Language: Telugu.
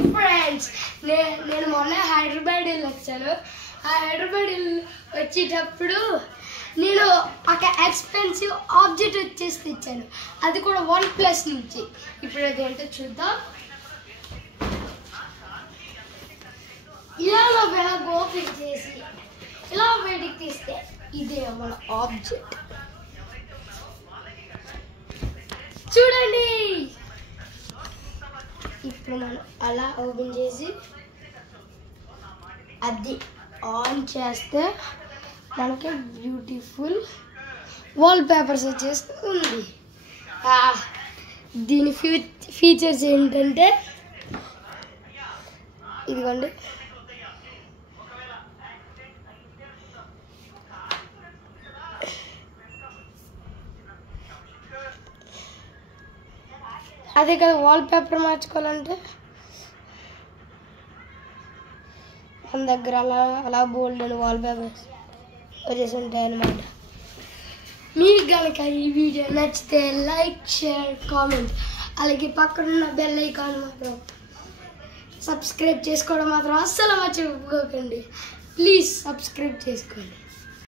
ఫ్రెండ్స్ నేను మొన్న హైదరాబాద్ వెళ్ళొచ్చాను. ఆ హైదరాబాద్ వచ్చేటప్పుడు నేను ఒక ఎక్స్పెన్సివ్ ఆబ్జెక్ట్ వచ్చేసి తెచ్చాను, అది కూడా OnePlus నుంచి. ఇప్పుడు అదేంటో చూద్దాం. ఇలా నా బ్యాగ్ ఓపెన్ చేసి ఇలా బయటికి తీస్తే ఇదే మన ఆబ్జెక్ట్. చూడండి, ఇప్పుడు మనం అలా ఓపెన్ చేసి అది ఆన్ చేస్తే మనకి బ్యూటిఫుల్ వాల్ పేపర్స్ వచ్చేస్తుంది. దీని ఫీచర్స్ ఏంటంటే ఇదిగోండి, అదే కదా వాల్ పేపర్ మార్చుకోవాలంటే మన దగ్గర అలా బోల్డ్ అని వాల్ పేపర్స్ వచ్చేసి ఉంటాయి అన్నమాట. మీకు కనుక ఈ వీడియో నచ్చితే లైక్, షేర్, కామెంట్, అలాగే పక్కనున్న బెల్ ఐకాన్ మాత్రం సబ్స్క్రైబ్ చేసుకోవడం మాత్రం అస్సలు మర్చిపోకండి. ప్లీజ్ సబ్స్క్రైబ్ చేసుకోండి.